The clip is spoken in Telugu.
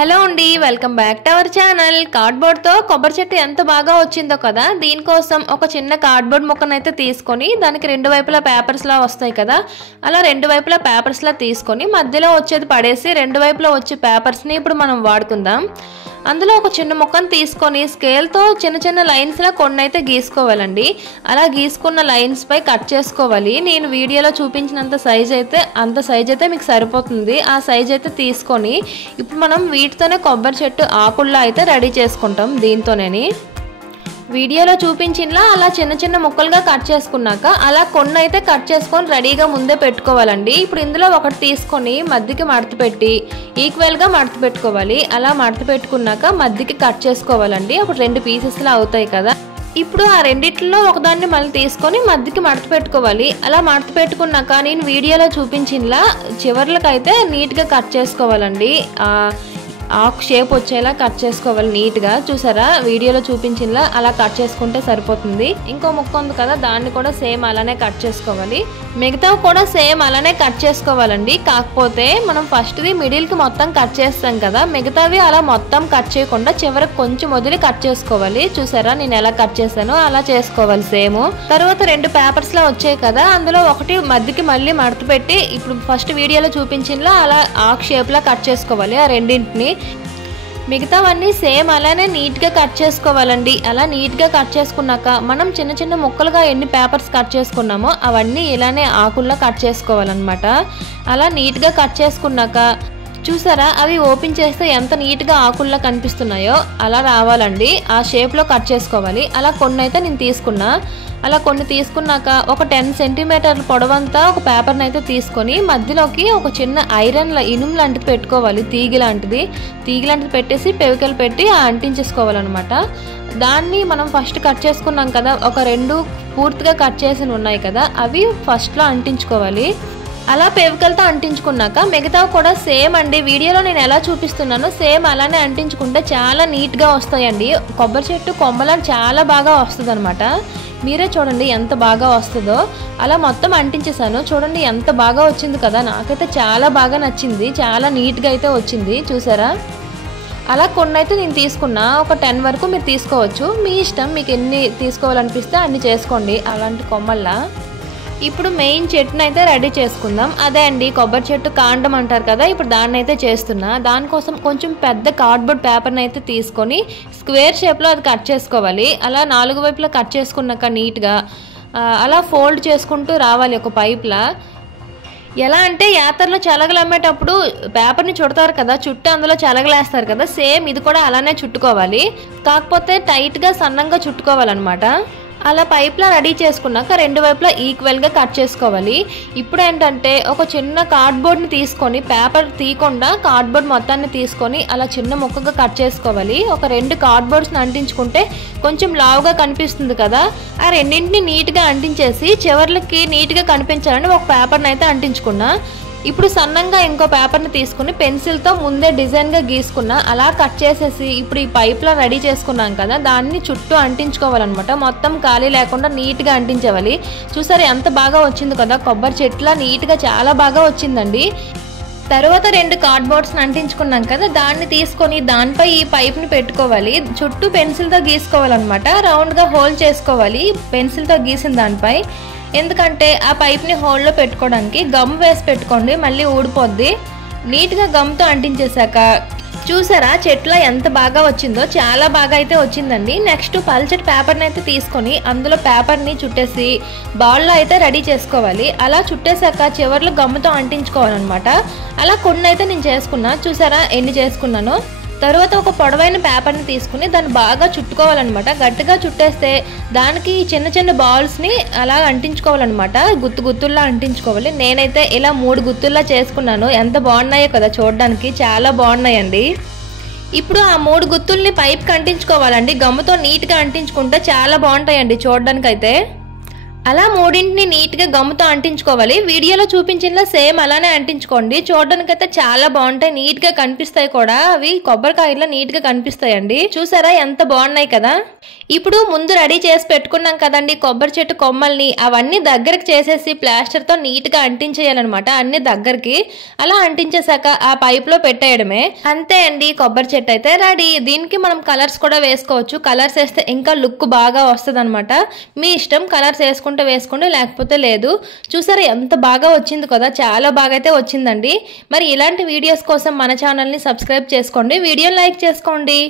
హలో అండి, welcome back to our channel. కార్డ్బోర్డ్తో కొబ్బరి చెట్టు ఎంత బాగా వచ్చిందో కదా. దీనికోసం ఒక చిన్న కార్డ్బోర్డ్ ముక్కనైతే తీసుకొని దానికి రెండు వైపులా పేపర్స్లా వస్తాయి కదా, అలా రెండు వైపులా పేపర్స్లా తీసుకొని మధ్యలో వచ్చేది పడేసి రెండు వైపులా వచ్చే పేపర్స్ని ఇప్పుడు మనం వాడుకుందాం. అందులో ఒక చిన్న ముక్కను తీసుకొని స్కేల్తో చిన్న చిన్న లైన్స్లా కొన్ని అయితే గీసుకోవాలండి. అలా గీసుకున్న లైన్స్ పై కట్ చేసుకోవాలి. నేను వీడియోలో చూపించినంత సైజ్ అయితే మీకు సరిపోతుంది. ఆ సైజ్ అయితే తీసుకొని ఇప్పుడు మనం వీటితోనే కొబ్బరి చెట్టు ఆకుల్లా అయితే రెడీ చేసుకుంటాం. దీంతోనే వీడియోలో చూపించినలా అలా చిన్న చిన్న ముక్కలుగా కట్ చేసుకున్నాక అలా కొన్ని అయితే కట్ చేసుకొని రెడీగా ముందే పెట్టుకోవాలండి. ఇప్పుడు ఇందులో ఒకటి తీసుకొని మధ్యకి మడత పెట్టి ఈక్వల్గా మడత పెట్టుకోవాలి. అలా మడత పెట్టుకున్నాక మధ్యకి కట్ చేసుకోవాలండి. అప్పుడు రెండు పీసెస్లా అవుతాయి కదా. ఇప్పుడు ఆ రెండిట్లో ఒకదాన్ని మళ్ళీ తీసుకొని మధ్యకి మడత పెట్టుకోవాలి. అలా మడత పెట్టుకున్నాక నేను వీడియోలో చూపించినలా చివర్లకైతే నీట్గా కట్ చేసుకోవాలండి. ఆకు షేప్ వచ్చేలా కట్ చేసుకోవాలి నీట్గా. చూసారా, వీడియోలో చూపించినలా అలా కట్ చేసుకుంటే సరిపోతుంది. ఇంకో ముక్క ఉంది కదా, దాన్ని కూడా సేమ్ అలానే కట్ చేసుకోవాలి. మిగతావి కూడా సేమ్ అలానే కట్ చేసుకోవాలండి. కాకపోతే మనం ఫస్ట్ది మిడిల్కి మొత్తం కట్ చేస్తాం కదా, మిగతావి అలా మొత్తం కట్ చేయకుండా చివరికి కొంచెం వదిలి కట్ చేసుకోవాలి. చూసారా, నేను ఎలా కట్ చేశానో అలా చేసుకోవాలి సేమ్. తర్వాత రెండు పేపర్స్లా వచ్చాయి కదా, అందులో ఒకటి మధ్యకి మళ్ళీ మడత పెట్టి ఇప్పుడు ఫస్ట్ వీడియోలో చూపించినలా అలా ఆకు షేప్లా కట్ చేసుకోవాలి ఆ రెండింటిని. మిగతావన్నీ సేమ్ అలానే నీట్గా కట్ చేసుకోవాలండి. అలా నీట్గా కట్ చేసుకున్నాక మనం చిన్న చిన్న ముక్కలుగా ఎన్ని పేపర్స్ కట్ చేసుకున్నామో అవన్నీ ఇలానే ఆకుల్లో కట్ చేసుకోవాలన్నమాట. అలా నీట్గా కట్ చేసుకున్నాక చూసారా, అవి ఓపెన్ చేస్తే ఎంత నీట్గా ఆకుల్లో కనిపిస్తున్నాయో అలా రావాలండి. ఆ షేప్లో కట్ చేసుకోవాలి. అలా కొన్ని అయితే నేను తీసుకున్నా. అలా కొన్ని తీసుకున్నాక ఒక 10 సెంటీమీటర్ల పొడవంతా ఒక పేపర్ని అయితే తీసుకొని మధ్యలోకి ఒక చిన్న ఇనుము లాంటిది పెట్టుకోవాలి. తీగి లాంటిది పెట్టేసి పెవికలు పెట్టి అంటించేసుకోవాలన్నమాట. దాన్ని మనం ఫస్ట్ కట్ చేసుకున్నాం కదా, ఒక రెండు పూర్తిగా కట్ చేసి ఉన్నాయి కదా, అవి ఫస్ట్లో అంటించుకోవాలి. అలా పెవికలతో అంటించుకున్నాక మిగతావి కూడా సేమ్ అండి. వీడియోలో నేను ఎలా చూపిస్తున్నానో సేమ్ అలానే అంటించుకుంటే చాలా నీట్గా వస్తాయండి. కొబ్బరి చెట్టు కొమ్మలా చాలా బాగా వస్తుంది అనమాట. మీరే చూడండి ఎంత బాగా వస్తుందో. అలా మొత్తం అంటించేసాను. చూడండి ఎంత బాగా వచ్చింది కదా, నాకైతే చాలా బాగా నచ్చింది. చాలా నీట్గా అయితే వచ్చింది. చూసారా, అలా కొన్ని అయితే నేను తీసుకున్నా. ఒక 10 వరకు మీరు తీసుకోవచ్చు, మీ ఇష్టం. మీకు ఎన్ని తీసుకోవాలనిపిస్తే అన్ని చేసుకోండి అలాంటి కొమ్మల్లా. ఇప్పుడు మెయిన్ చెట్టును అయితే రెడీ చేసుకుందాం. అదే అండి కొబ్బరి చెట్టు కాండం అంటారు కదా, ఇప్పుడు దాన్ని అయితే చేస్తున్నా. దానికోసం కొంచెం పెద్ద కార్డ్బోర్డ్ పేపర్ని అయితే తీసుకొని స్క్వేర్ షేప్లో అది కట్ చేసుకోవాలి. అలా 4 వైపులా కట్ చేసుకున్నాక నీట్గా అలా ఫోల్డ్ చేసుకుంటూ రావాలి ఒక పైప్లా. ఎలా అంటే యాత్రలో చలగలు అమ్మేటప్పుడు పేపర్ని చుడతారు కదా, చుట్టూ అందులో చలగలేస్తారు కదా, సేమ్ ఇది కూడా అలానే చుట్టుకోవాలి. కాకపోతే టైట్గా సన్నంగా చుట్టుకోవాలన్నమాట. అలా పైప్లా రెడీ చేసుకున్నాక రెండు వైపులా ఈక్వల్గా కట్ చేసుకోవాలి. ఇప్పుడు ఏంటంటే ఒక చిన్న కార్డ్బోర్డ్ని తీసుకొని పేపర్ తీయకుండా కార్డ్బోర్డ్ మొత్తాన్ని తీసుకొని అలా చిన్న ముక్కగా కట్ చేసుకోవాలి. ఒక 2 కార్డ్బోర్డ్స్ని అంటించుకుంటే కొంచెం లావుగా కనిపిస్తుంది కదా, ఆ రెండింటిని నీట్గా అంటించేసి చివర్లకి నీట్గా కనిపించాలని ఒక పేపర్ని అయితే అంటించుకున్నా. ఇప్పుడు సన్నంగా ఇంకో పేపర్ని తీసుకుని పెన్సిల్తో ముందే డిజైన్గా గీసుకున్నా. అలా కట్ చేసేసి ఇప్పుడు ఈ పైప్లో రెడీ చేసుకున్నాం కదా, దాన్ని చుట్టూ అంటించుకోవాలన్నమాట. మొత్తం ఖాళీ లేకుండా నీట్గా అంటించేవాలి. చూసారు ఎంత బాగా వచ్చింది కదా, కొబ్బరి చెట్ల నీట్గా చాలా బాగా వచ్చిందండి. తర్వాత 2 కార్డ్బోర్డ్స్ని అంటించుకున్నాం కదా, దాన్ని తీసుకొని దానిపై ఈ పైప్ని పెట్టుకోవాలి. చుట్టూ పెన్సిల్తో గీసుకోవాలన్నమాట. రౌండ్గా హోల్ చేసుకోవాలి పెన్సిల్తో గీసిన దానిపై. ఎందుకంటే ఆ పైప్ని హోల్లో పెట్టుకోవడానికి గమ్ వేసి పెట్టుకోండి, మళ్ళీ ఊడిపోద్ది. నీట్గా గమ్తో అంటించేశాక చూసారా చెట్ల ఎంత బాగా వచ్చిందో, చాలా బాగా అయితే వచ్చిందండి. నెక్స్ట్ పల్చటి పేపర్ని అయితే తీసుకొని అందులో పేపర్ని చుట్టేసి బాల్లో అయితే రెడీ చేసుకోవాలి. అలా చుట్టేశాక చివర్లో గమ్ముతో అంటించుకోవాలన్నమాట. అలా కొన్ని అయితే నేను చేసుకున్నా. చూసారా ఎన్ని చేసుకున్నానో. తర్వాత ఒక పొడవైన పేపర్ని తీసుకుని దాన్ని బాగా చుట్టుకోవాలన్నమాట. గట్టిగా చుట్టేస్తే దానికి చిన్న చిన్న బాల్స్ని అలా అంటించుకోవాలన్నమాట. గుత్తుల్లా అంటించుకోవాలి. నేనైతే ఇలా 3 గుత్తుల్లా చేసుకున్నాను. ఎంత బాగున్నాయో కదా చూడడానికి, చాలా బాగున్నాయండి. ఇప్పుడు ఆ 3 గుత్తుల్ని పైప్కి అంటించుకోవాలండి. గమ్ముతో నీట్గా అంటించుకుంటే చాలా బాగుంటాయండి చూడడానికి అయితే. అలా మూడింటిని నీట్గా గమ్ముతో అంటించుకోవాలి. వీడియోలో చూపించిన సేమ్ అలానే అంటించుకోండి. చూడడానికైతే చాలా బాగుంటాయి, నీట్గా కనిపిస్తాయి కూడా. అవి కొబ్బరికాయల్లో నీట్గా కనిపిస్తాయండి. చూసారా ఎంత బాగున్నాయి కదా. ఇప్పుడు ముందు రెడీ చేసి పెట్టుకున్నాం కదండి కొబ్బరి చెట్టు కొమ్మల్ని, అవన్నీ దగ్గరకు చేసేసి ప్లాస్టర్తో నీట్గా అంటించేయాలన్నమాట. అన్ని దగ్గరికి అలా అంటించేసాక ఆ పైప్లో పెట్టేయడమే. అంతే అండి, కొబ్బరి చెట్టు అయితే రెడీ. దీనికి మనం కలర్స్ కూడా వేసుకోవచ్చు. కలర్స్ వేస్తే ఇంకా లుక్ బాగా వస్తుంది అనమాట. మీ ఇష్టం, కలర్స్ వేసుకోండి లేకపోతే లేదు. చూసారా ఎంత బాగా వచ్చింది కదా, చాలా బాగా అయితే వచ్చిందండి. మరి ఇలాంటి వీడియోస్ కోసం మన ఛానల్ని సబ్స్క్రైబ్ చేసుకోండి, వీడియోని లైక్ చేసుకోండి.